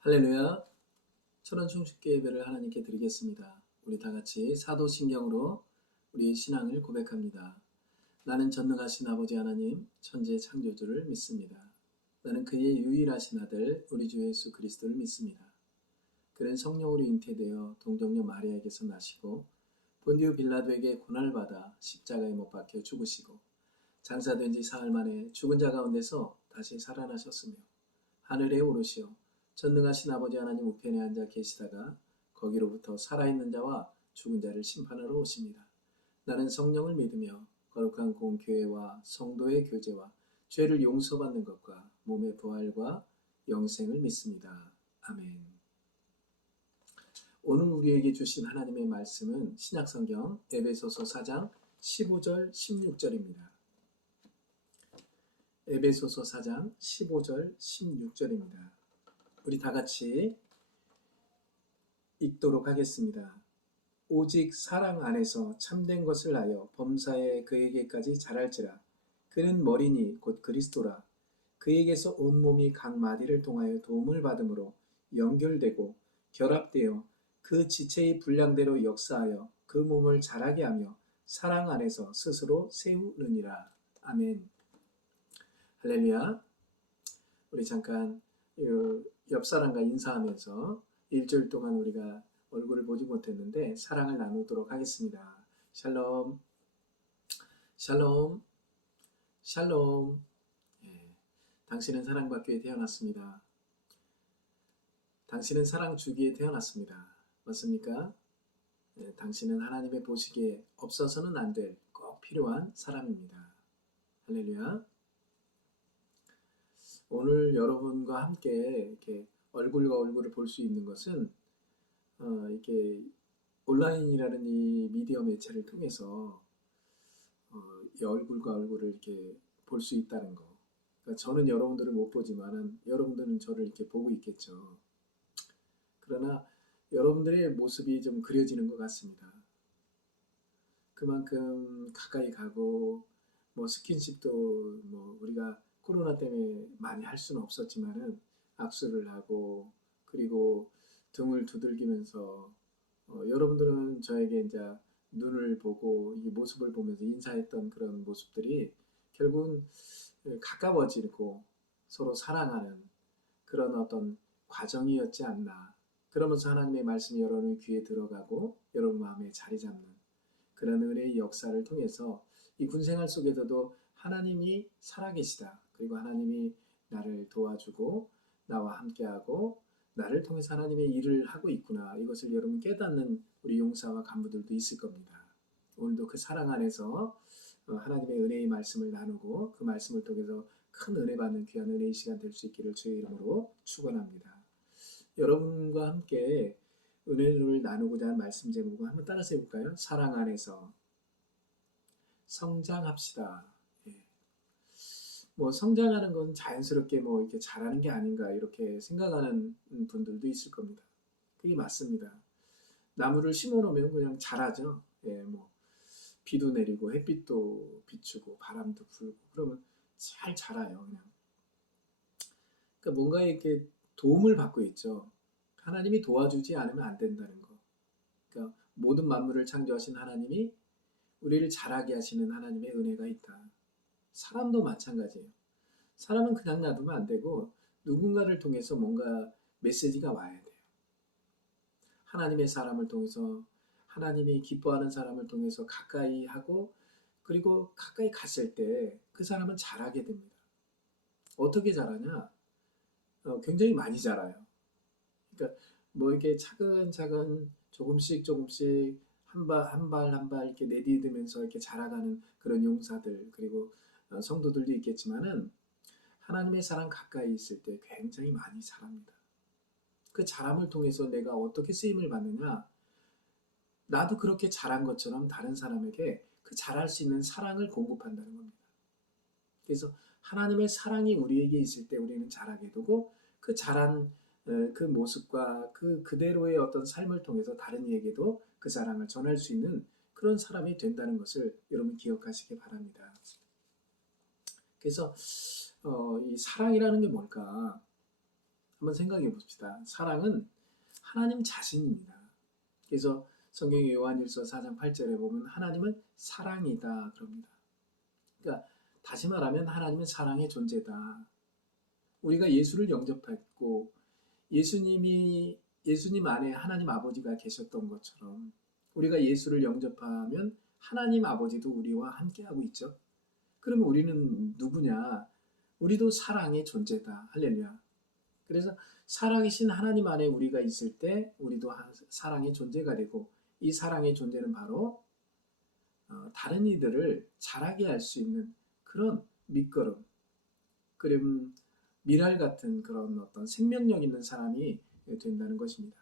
할렐루야. 천원 충축계 예배를 하나님께 드리겠습니다. 우리 다 같이 사도신경으로 우리의 신앙을 고백합니다. 나는 전능하신 아버지 하나님, 천지의 창조주를 믿습니다. 나는 그의 유일하신 아들, 우리 주 예수 그리스도를 믿습니다. 그는 성령으로 잉태되어 동정녀 마리아에게서 나시고 본디오 빌라도에게 고난을 받아 십자가에 못 박혀 죽으시고 장사된 지 사흘 만에 죽은 자 가운데서 다시 살아나셨으며 하늘에 오르시어 전능하신 아버지 하나님 우편에 앉아 계시다가 거기로부터 살아있는 자와 죽은 자를 심판하러 오십니다. 나는 성령을 믿으며 거룩한 공교회와 성도의 교제와 죄를 용서받는 것과 몸의 부활과 영생을 믿습니다. 아멘. 오늘 우리에게 주신 하나님의 말씀은 신약성경 에베소서 4장 15절 16절입니다. 에베소서 4장 15절 16절입니다. 우리 다 같이 읽도록 하겠습니다. 오직 사랑 안에서 참된 것을 하여 범사에 그에게까지 자랄지라. 그는 머리니 곧 그리스도라. 그에게서 온몸이 각 마디를 통하여 도움을 받음으로 연결되고 결합되어 그 지체의 분량대로 역사하여 그 몸을 자라게 하며 사랑 안에서 스스로 세우느니라. 아멘. 할렐루야. 우리 잠깐 옆 사람과 인사하면서 일주일 동안 우리가 얼굴을 보지 못했는데 사랑을 나누도록 하겠습니다. 샬롬, 샬롬, 샬롬. 예, 당신은 사랑받기 위해 태어났습니다. 당신은 사랑 주기에 태어났습니다. 맞습니까? 예, 당신은 하나님의 보시기에 없어서는 안 될 꼭 필요한 사람입니다. 할렐루야. 오늘 여러분과 함께 이렇게 얼굴과 얼굴을 볼 수 있는 것은 이렇게 온라인이라는 이 미디어 매체를 통해서 이 얼굴과 얼굴을 이렇게 볼 수 있다는 거. 그러니까 저는 여러분들을 못 보지만은 여러분들은 저를 이렇게 보고 있겠죠. 그러나 여러분들의 모습이 좀 그려지는 것 같습니다. 그만큼 가까이 가고 뭐 스킨십도 뭐 우리가 코로나 때문에 많이 할 수는 없었지만은 악수를 하고 그리고 등을 두들기면서 여러분들은 저에게 이제 눈을 보고 이 모습을 보면서 인사했던 그런 모습들이 결국은 가까워지고 서로 사랑하는 그런 어떤 과정이었지 않나. 그러면서 하나님의 말씀이 여러분 귀에 들어가고 여러분 마음에 자리 잡는 그런 은혜의 역사를 통해서 이 군생활 속에서도 하나님이 살아계시다. 그리고 하나님이 나를 도와주고 나와 함께하고 나를 통해서 하나님의 일을 하고 있구나. 이것을 여러분 깨닫는 우리 용사와 간부들도 있을 겁니다. 오늘도 그 사랑 안에서 하나님의 은혜의 말씀을 나누고 그 말씀을 통해서 큰 은혜 받는 귀한 은혜의 시간 될 수 있기를 주의 이름으로 축원합니다. 여러분과 함께 은혜를 나누고자 하는 말씀 제목을 한번 따라서 해볼까요? 사랑 안에서 성장합시다. 예. 뭐 성장하는 건 자연스럽게 뭐 이렇게 잘하는 게 아닌가 이렇게 생각하는 분들도 있을 겁니다. 그게 맞습니다. 나무를 심어 놓으면 그냥 자라죠. 예, 뭐 비도 내리고 햇빛도 비추고 바람도 불고 그러면 잘 자라요. 그냥. 그러니까 뭔가 이렇게 도움을 받고 있죠. 하나님이 도와주지 않으면 안 된다는 거. 그러니까 모든 만물을 창조하신 하나님이 우리를 자라게 하시는 하나님의 은혜가 있다. 사람도 마찬가지예요. 사람은 그냥 놔두면 안 되고 누군가를 통해서 뭔가 메시지가 와야 돼요. 하나님의 사람을 통해서 하나님이 기뻐하는 사람을 통해서 가까이 하고 그리고 가까이 갔을 때 그 사람은 자라게 됩니다. 어떻게 자라냐? 굉장히 많이 자라요. 그러니까 뭐 이렇게 차근차근 조금씩 조금씩 한 발 한 발 한 발 이렇게 내디디면서 이렇게 자라가는 그런 용사들 그리고 성도들도 있겠지만은 하나님의 사랑 가까이 있을 때 굉장히 많이 자랍니다. 그 자람을 통해서 내가 어떻게 쓰임을 받느냐? 나도 그렇게 자란 것처럼 다른 사람에게 그 자랄 수 있는 사랑을 공급한다는 겁니다. 그래서 하나님의 사랑이 우리에게 있을 때 우리는 자라게 되고 그 자란 그 모습과 그 그대로의 어떤 삶을 통해서 다른 이에게도 그 사랑을 전할 수 있는 그런 사람이 된다는 것을 여러분 기억하시기 바랍니다. 그래서 이 사랑이라는 게 뭘까? 한번 생각해 봅시다. 사랑은 하나님 자신입니다. 그래서 성경 요한일서 4장 8절에 보면 하나님은 사랑이다 그럽니다. 그러니까 다시 말하면 하나님은 사랑의 존재다. 우리가 예수를 영접했고 예수님 안에 하나님 아버지가 계셨던 것처럼 우리가 예수를 영접하면 하나님 아버지도 우리와 함께하고 있죠. 그러면 우리는 누구냐? 우리도 사랑의 존재다. 할렐루야. 그래서 살아계신 하나님 안에 우리가 있을 때 우리도 사랑의 존재가 되고 이 사랑의 존재는 바로 다른 이들을 자라게 할 수 있는 그런 밑거름, 그럼 미랄 같은 그런 어떤 생명력 있는 사람이 된다는 것입니다.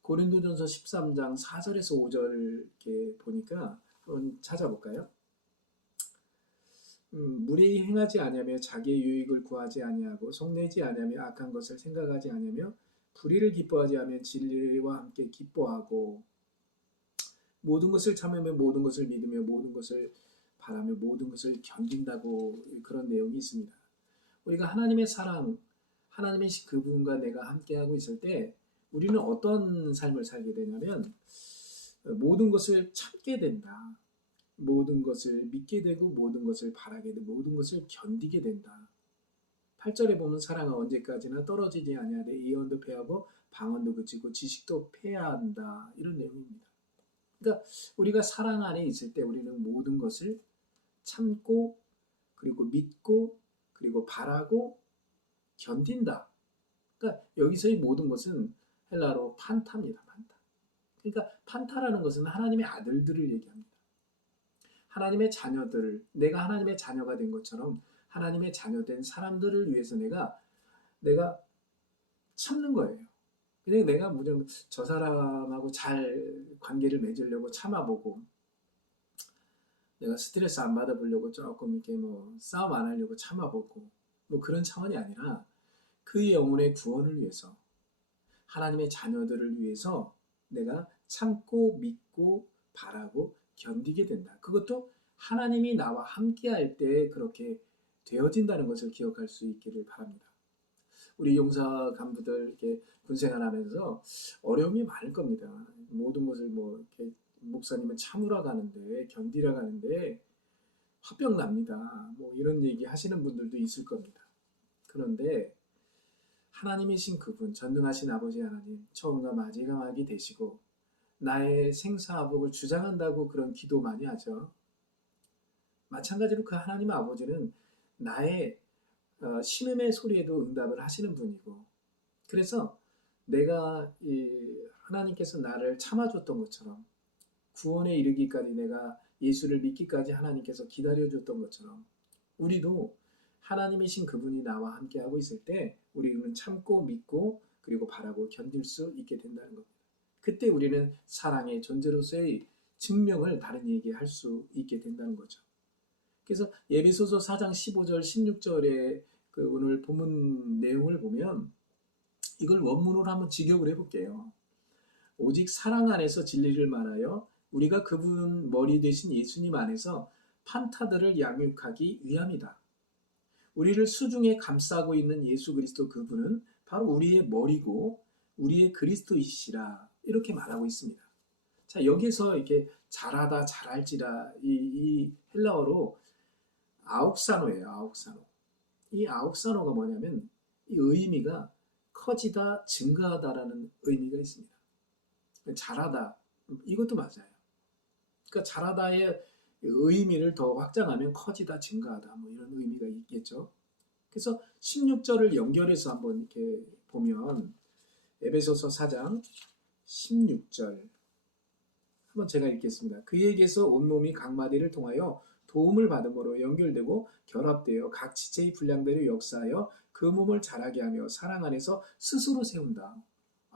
고린도전서 13장 4절에서 5절 이렇게 보니까 한번 찾아볼까요? 무례히 행하지 아니하며 자기의 유익을 구하지 아니하고 속내지 아니하며 악한 것을 생각하지 아니하며 불의를 기뻐하지 않으며 진리와 함께 기뻐하고 모든 것을 참으며 모든 것을 믿으며 모든 것을 바라며 모든 것을 견딘다고 그런 내용이 있습니다. 우리가 하나님의 사랑, 하나님의 그분과 내가 함께하고 있을 때 우리는 어떤 삶을 살게 되냐면 모든 것을 참게 된다. 모든 것을 믿게 되고 모든 것을 바라게 되고 모든 것을 견디게 된다. 8절에 보면 사랑은 언제까지나 떨어지지 아니하되 예언도 패하고 방언도 그치고 지식도 패한다. 이런 내용입니다. 그러니까 우리가 사랑 안에 있을 때 우리는 모든 것을 참고 그리고 믿고 그리고 바라고 견딘다. 그러니까 여기서의 모든 것은 헬라로 판타입니다. 판타. 그러니까 판타라는 것은 하나님의 아들들을 얘기합니다. 하나님의 자녀들을, 내가 하나님의 자녀가 된 것처럼 하나님의 자녀된 사람들을 위해서 내가 참는 거예요. 그냥 내가 무슨 저 사람하고 잘 관계를 맺으려고 참아보고 내가 스트레스 안 받아보려고 조금 이렇게 뭐 싸움 안 하려고 참아보고 뭐 그런 차원이 아니라 그 영혼의 구원을 위해서 하나님의 자녀들을 위해서 내가 참고 믿고 바라고 견디게 된다. 그것도 하나님이 나와 함께 할 때 그렇게 되어진다는 것을 기억할 수 있기를 바랍니다. 우리 용사 간부들 이렇게 군생활하면서 어려움이 많을 겁니다. 모든 것을 뭐 이렇게 목사님은 참으라 가는데 견디라 가는데 화병 납니다. 뭐 이런 얘기 하시는 분들도 있을 겁니다. 그런데 하나님이신 그분, 전능하신 아버지 하나님, 처음과 마지막이 되시고 나의 생사화복을 주장한다고 그런 기도 많이 하죠. 마찬가지로 그 하나님 아버지는 나의 신음의 소리에도 응답을 하시는 분이고 그래서 내가 하나님께서 나를 참아줬던 것처럼 구원에 이르기까지 내가 예수를 믿기까지 하나님께서 기다려줬던 것처럼 우리도 하나님이신 그분이 나와 함께하고 있을 때 우리는 참고 믿고 그리고 바라고 견딜 수 있게 된다는 겁니다. 그때 우리는 사랑의 존재로서의 증명을 다른 이에게 할 수 있게 된다는 거죠. 그래서 에베소서 4장 15절 16절에 그 오늘 본문 내용을 보면 이걸 원문으로 한번 직역을 해볼게요. 오직 사랑 안에서 진리를 말하여 우리가 그분 머리 되신 예수님 안에서 판타들을 양육하기 위함이다. 우리를 수중에 감싸고 있는 예수 그리스도 그분은 바로 우리의 머리고 우리의 그리스도이시라 이렇게 말하고 있습니다. 자, 여기서 이렇게 잘하다 잘할지라 이 헬라어로 아욱사노예요. 아욱사노. 이 아욱사노가 뭐냐면 이 의미가 커지다 증가하다라는 의미가 있습니다. 잘하다 이것도 맞아요. 그러니까 잘하다의 의미를 더 확장하면 커지다 증가하다 뭐 이런 의미가 있겠죠. 그래서 16절을 연결해서 한번 이렇게 보면 에베소서 4장 16절 한번 제가 읽겠습니다. 그에게서 온몸이 각 마디를 통하여 도움을 받음으로 연결되고 결합되어 각 지체의 분량대로 역사하여 그 몸을 자라게 하며 사랑 안에서 스스로 세운다.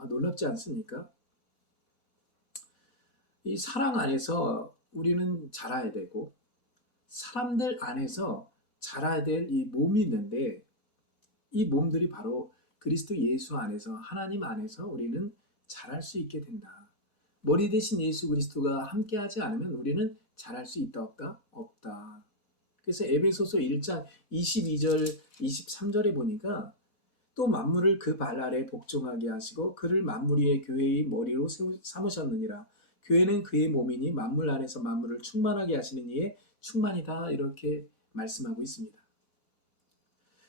놀랍지 않습니까? 이 사랑 안에서 우리는 자라야 되고 사람들 안에서 자라야 될 이 몸이 있는데 이 몸들이 바로 그리스도 예수 안에서 하나님 안에서 우리는 자랄 수 있게 된다. 머리 대신 예수 그리스도가 함께하지 않으면 우리는 자랄 수 있다 없다? 없다. 그래서 에베소서 1장 22절 23절에 보니까 또 만물을 그 발 아래 복종하게 하시고 그를 만물 위의 교회의 머리로 삼으셨느니라. 교회는 그의 몸이니 만물 안에서 만물을 충만하게 하시는 이의 충만이다. 이렇게 말씀하고 있습니다.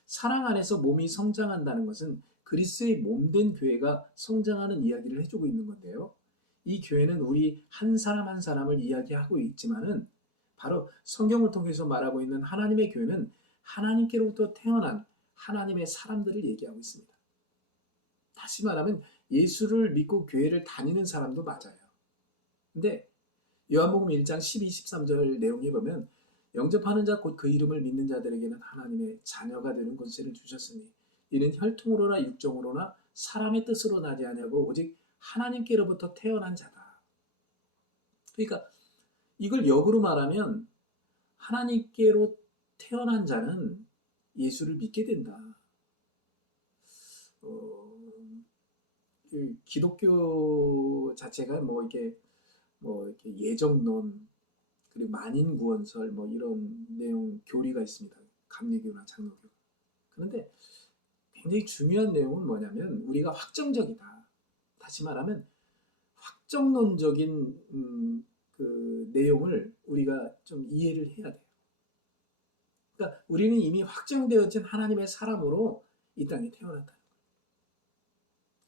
사랑 안에서 몸이 성장한다는 것은 그리스도의 몸된 교회가 성장하는 이야기를 해주고 있는 건데요. 이 교회는 우리 한 사람 한 사람을 이야기하고 있지만은 바로 성경을 통해서 말하고 있는 하나님의 교회는 하나님께로부터 태어난 하나님의 사람들을 얘기하고 있습니다. 다시 말하면 예수를 믿고 교회를 다니는 사람도 맞아요. 근데 요한복음 1장 12, 13절 내용에 보면 영접하는 자 곧 그 이름을 믿는 자들에게는 하나님의 자녀가 되는 권세를 주셨으니 이는 혈통으로나 육정으로나 사람의 뜻으로 나지 아니하고 오직 하나님께로부터 태어난 자다. 그러니까 이걸 역으로 말하면 하나님께로 태어난 자는 예수를 믿게 된다. 기독교 자체가 이렇게 예정론 그리고 만인구원설 이런 내용 교리가 있습니다. 감리교나 장로교. 그런데 굉장히 중요한 내용은 뭐냐면 우리가 확정적이다. 다시 말하면 확정론적인 그 내용을 우리가 좀 이해를 해야 돼요. 그러니까 우리는 이미 확정되어진 하나님의 사람으로 이 땅에 태어났다.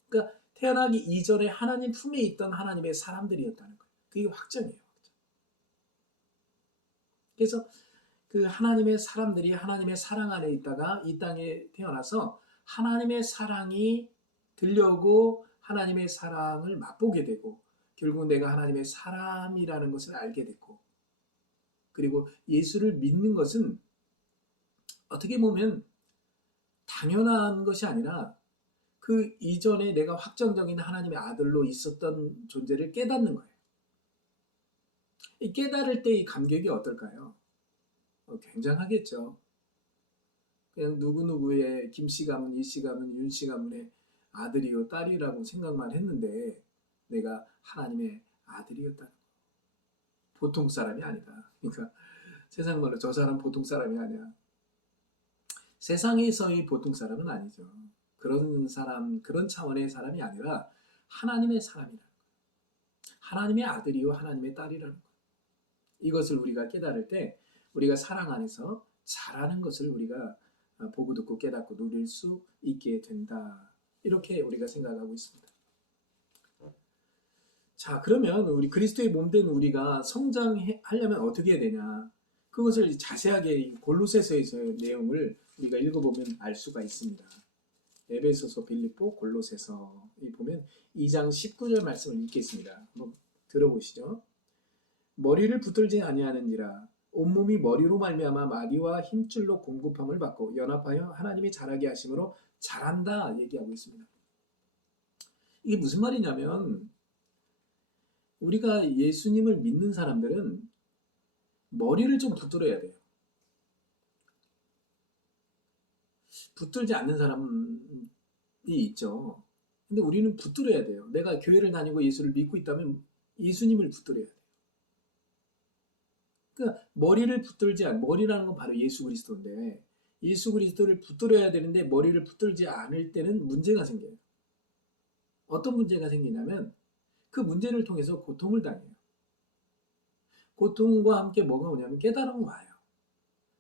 그러니까 태어나기 이전에 하나님 품에 있던 하나님의 사람들이었다는 거예요. 그게 확정이에요. 그래서 그 하나님의 사람들이 하나님의 사랑 안에 있다가 이 땅에 태어나서 하나님의 사랑이 들려오고 하나님의 사랑을 맛보게 되고 결국 내가 하나님의 사람이라는 것을 알게 됐고 그리고 예수를 믿는 것은 어떻게 보면 당연한 것이 아니라 그 이전에 내가 확정적인 하나님의 아들로 있었던 존재를 깨닫는 거예요. 이 깨달을 때 이 감격이 어떨까요? 굉장하겠죠. 그냥 누구누구의 김씨 가문, 이씨 가문, 윤씨 가문의 아들이요 딸이라고 생각만 했는데 내가 하나님의 아들이었다는 거. 보통 사람이 아니다. 그러니까 세상 말로 저 사람 보통 사람이 아니야. 세상에서의 보통 사람은 아니죠. 그런 사람, 그런 차원의 사람이 아니라 하나님의 사람이라는 거예요. 하나님의 아들이요 하나님의 딸이라는 거예요. 이것을 우리가 깨달을 때 우리가 사랑 안에서 잘하는 것을 우리가 보고 듣고 깨닫고 누릴 수 있게 된다. 이렇게 우리가 생각하고 있습니다. 자, 그러면 우리 그리스도의 몸된 우리가 성장하려면 어떻게 해야 되냐? 그것을 자세하게 골로새서의 내용을 우리가 읽어보면 알 수가 있습니다. 에베소서, 빌립보, 골로새서 보면 2장 19절 말씀을 읽겠습니다. 한번 들어보시죠. 머리를 붙들지 아니하는지라 온몸이 머리로 말미암아 마디와 힘줄로 공급함을 받고 연합하여 하나님이 자라게 하심으로 자란다 얘기하고 있습니다. 이게 무슨 말이냐면 우리가 예수님을 믿는 사람들은 머리를 좀 붙들어야 돼요. 붙들지 않는 사람이 있죠. 근데 우리는 붙들어야 돼요. 내가 교회를 다니고 예수를 믿고 있다면 예수님을 붙들어야 돼요. 그러니까 머리라는 건 바로 예수 그리스도인데 예수 그리스도를 붙들어야 되는데 머리를 붙들지 않을 때는 문제가 생겨요. 어떤 문제가 생기냐면 그 문제를 통해서 고통을 당해요. 고통과 함께 뭐가 오냐면 깨달음이 와요.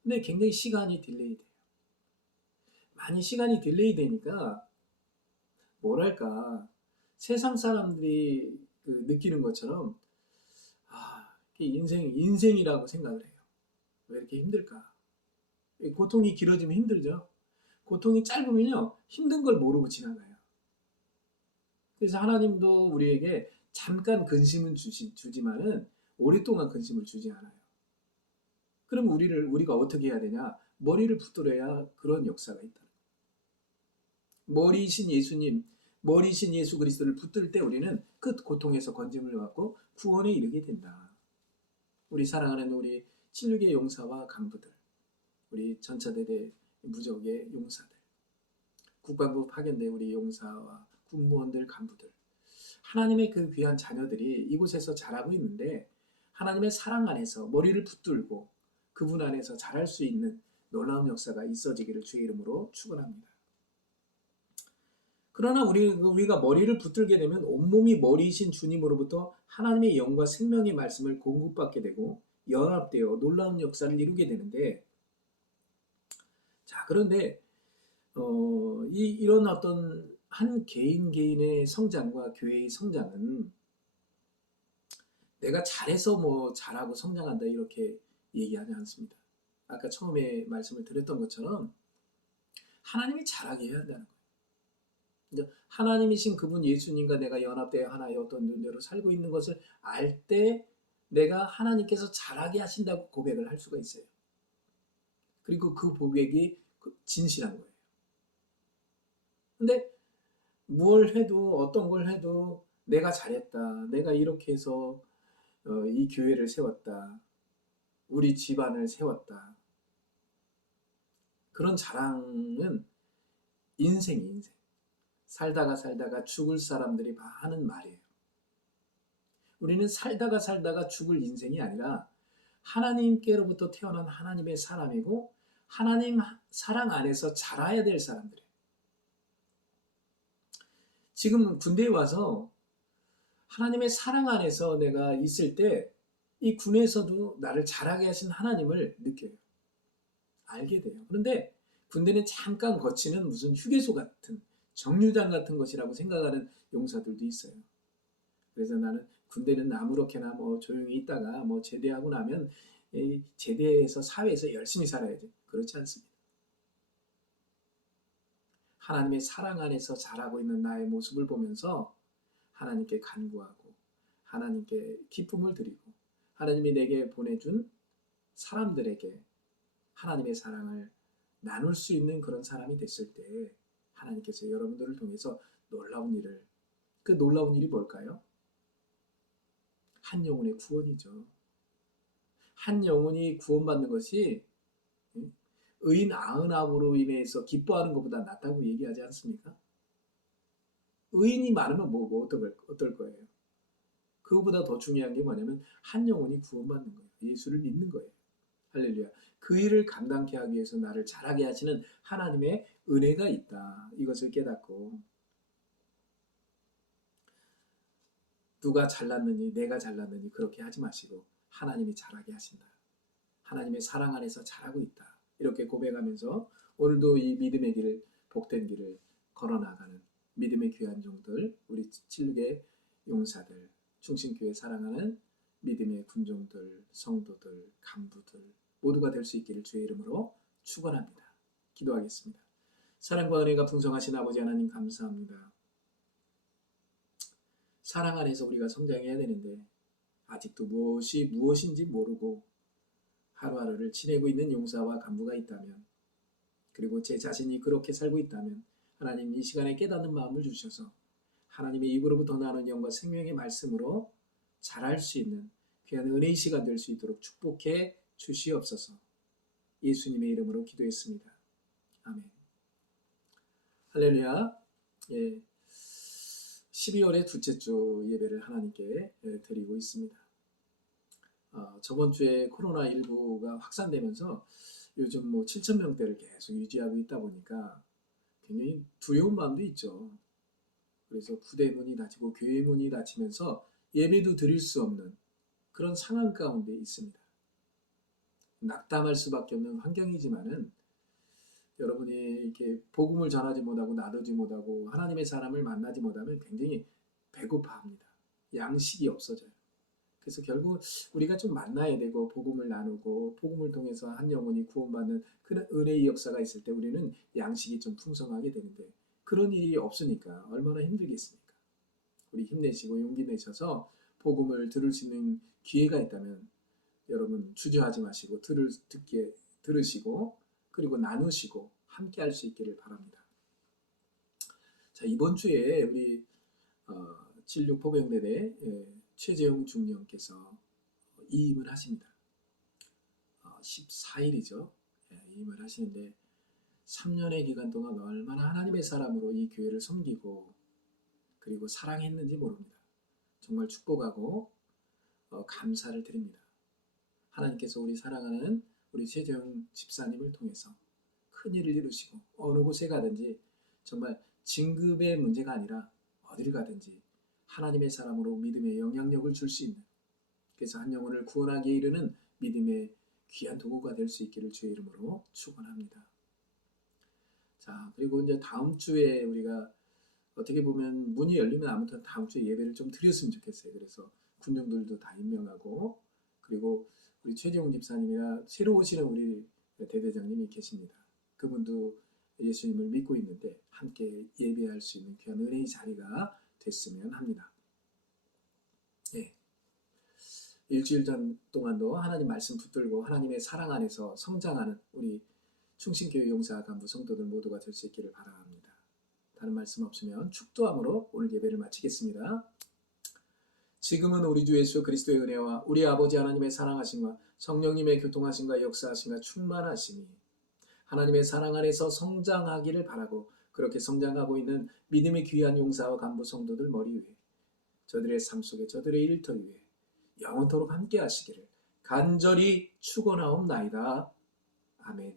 근데 굉장히 시간이 딜레이 돼요. 많이 시간이 딜레이 되니까 뭐랄까 세상 사람들이 느끼는 것처럼 인생이라고 생각을 해요. 왜 이렇게 힘들까? 고통이 길어지면 힘들죠. 고통이 짧으면요 힘든 걸 모르고 지나가요. 그래서 하나님도 우리에게 잠깐 근심은 주지만은 오랫동안 근심을 주지 않아요. 그럼 우리가 어떻게 해야 되냐? 머리를 붙들어야 그런 역사가 있다. 머리이신 예수 그리스도를 붙들 때 우리는 그 고통에서 건짐을 받고 구원에 이르게 된다. 우리 사랑하는 우리 76의 용사와 간부들, 우리 전차대대 무적의 용사들, 국방부 파견대 우리 용사와 군무원들, 간부들, 하나님의 그 귀한 자녀들이 이곳에서 자라고 있는데 하나님의 사랑 안에서 머리를 붙들고 그분 안에서 자랄 수 있는 놀라운 역사가 있어지기를 주의 이름으로 축원합니다. 그러나 우리가 머리를 붙들게 되면 온몸이 머리이신 주님으로부터 하나님의 영과 생명의 말씀을 공급받게 되고 연합되어 놀라운 역사를 이루게 되는데, 자, 그런데 이런 어떤 한 개인의 성장과 교회의 성장은 내가 잘해서 뭐 잘하고 성장한다 이렇게 얘기하지 않습니다. 아까 처음에 말씀을 드렸던 것처럼 하나님이 잘하게 해야 한다는 거예요. 하나님이신 그분 예수님과 내가 연합되어 하나의 어떤 눈대로 살고 있는 것을 알 때 내가 하나님께서 잘하게 하신다고 고백을 할 수가 있어요. 그리고 그 고백이 진실한 거예요. 근데 뭘 해도 어떤 걸 해도 내가 잘했다. 내가 이렇게 해서 이 교회를 세웠다. 우리 집안을 세웠다. 그런 자랑은 인생. 살다가 죽을 사람들이 하는 말이에요. 우리는 살다가 죽을 인생이 아니라 하나님께로부터 태어난 하나님의 사람이고 하나님 사랑 안에서 자라야 될 사람들이에요. 지금 군대에 와서 하나님의 사랑 안에서 내가 있을 때 이 군에서도 나를 자라게 하신 하나님을 느껴요. 알게 돼요. 그런데 군대는 잠깐 거치는 무슨 휴게소 같은 정류장 같은 것이라고 생각하는 용사들도 있어요. 그래서 나는 군대는 아무렇게나 뭐 조용히 있다가 뭐 제대하고 나면 제대해서 사회에서 열심히 살아야지. 그렇지 않습니다. 하나님의 사랑 안에서 자라고 있는 나의 모습을 보면서 하나님께 간구하고 하나님께 기쁨을 드리고 하나님이 내게 보내준 사람들에게 하나님의 사랑을 나눌 수 있는 그런 사람이 됐을 때 하나님께서 여러분들을 통해서 놀라운 일을, 그 놀라운 일이 뭘까요? 한 영혼의 구원이죠. 한 영혼이 구원받는 것이 의인 99으로 인해서 기뻐하는 것보다 낫다고 얘기하지 않습니까? 의인이 많으면 뭐고 어떨 거예요? 그거보다 더 중요한 게 뭐냐면 한 영혼이 구원받는 거예요. 예수를 믿는 거예요. 할렐루야. 그 일을 감당케 하기 위해서 나를 자라게 하시는 하나님의 은혜가 있다. 이것을 깨닫고 누가 잘났느니 내가 잘났느니 그렇게 하지 마시고 하나님이 자라게 하신다. 하나님의 사랑 안에서 자라고 있다. 이렇게 고백하면서 오늘도 이 믿음의 길을, 복된 길을 걸어나가는 믿음의 귀한 종들, 우리 76의 용사들, 충신교회 사랑하는 믿음의 군종들, 성도들, 간부들 모두가 될 수 있기를 주의 이름으로 축원합니다. 기도하겠습니다. 사랑과 은혜가 풍성하신 아버지 하나님 감사합니다. 사랑 안에서 우리가 성장해야 되는데 아직도 무엇이 무엇인지 모르고 하루하루를 지내고 있는 용사와 간부가 있다면, 그리고 제 자신이 그렇게 살고 있다면 하나님 이 시간에 깨닫는 마음을 주셔서 하나님의 입으로부터 나오는 영과 생명의 말씀으로 자랄 수 있는 귀한 은혜의 시간 될 수 있도록 축복해 주시옵소서. 예수님의 이름으로 기도했습니다. 아멘. 할렐루야. 예, 12월의 둘째 주 예배를 하나님께 드리고 있습니다. 저번 주에 코로나19가 확산되면서 요즘 뭐 7,000명대를 계속 유지하고 있다 보니까 굉장히 두려운 마음도 있죠. 그래서 부대 문이 닫히고 교회 문이 닫히면서 예배도 드릴 수 없는 그런 상황 가운데 있습니다. 낙담할 수밖에 없는 환경이지만은 여러분이 이렇게 복음을 전하지 못하고 나누지 못하고 하나님의 사람을 만나지 못하면 굉장히 배고파합니다. 양식이 없어져요. 그래서 결국 우리가 좀 만나야 되고 복음을 나누고 복음을 통해서 한 영혼이 구원받는 그런 은혜의 역사가 있을 때 우리는 양식이 좀 풍성하게 되는데 그런 일이 없으니까 얼마나 힘들겠습니까? 우리 힘내시고 용기 내셔서 복음을 들을 수 있는 기회가 있다면 여러분 주저하지 마시고 들으시고 그리고 나누시고 함께 할 수 있기를 바랍니다. 자, 이번 주에 우리 76 포병대대 최재용 중령께서 이임을 하십니다. 14일이죠. 이임을 하시는데 3년의 기간 동안 얼마나 하나님의 사람으로 이 교회를 섬기고 그리고 사랑했는지 모릅니다. 정말 축복하고 감사를 드립니다. 하나님께서 우리 사랑하는 우리 최재용 집사님을 통해서 큰 일을 이루시고 어느 곳에 가든지 정말 진급의 문제가 아니라 어디를 가든지 하나님의 사람으로 믿음의 영향력을 줄 수 있는, 그래서 한 영혼을 구원하기에 이르는 믿음의 귀한 도구가 될 수 있기를 주의 이름으로 축원합니다. 자, 그리고 이제 다음 주에 우리가 어떻게 보면 문이 열리면 아무튼 다음 주에 예배를 좀 드렸으면 좋겠어요. 그래서 군중들도 다 임명하고, 그리고 우리 최재웅 집사님이나 새로 오시는 우리 대대장님이 계십니다. 그분도 예수님을 믿고 있는데 함께 예배할 수 있는 귀한 은혜의 자리가 됐으면 합니다. 예. 일주일 동안도 하나님 말씀 붙들고 하나님의 사랑 안에서 성장하는 우리 충신교회 용사 간부 성도들 모두가 될 수 있기를 바랍니다. 다른 말씀 없으면 축도함으로 오늘 예배를 마치겠습니다. 지금은 우리 주 예수 그리스도의 은혜와 우리 아버지 하나님의 사랑하심과 성령님의 교통하심과 역사하심과 충만하심이 하나님의 사랑 안에서 성장하기를 바라고, 그렇게 성장하고 있는 믿음의 귀한 용사와 간부 성도들 머리 위에, 저들의 삶 속에, 저들의 일터 위에 영원토록 함께 하시기를 간절히 축원하옵나이다. 아멘.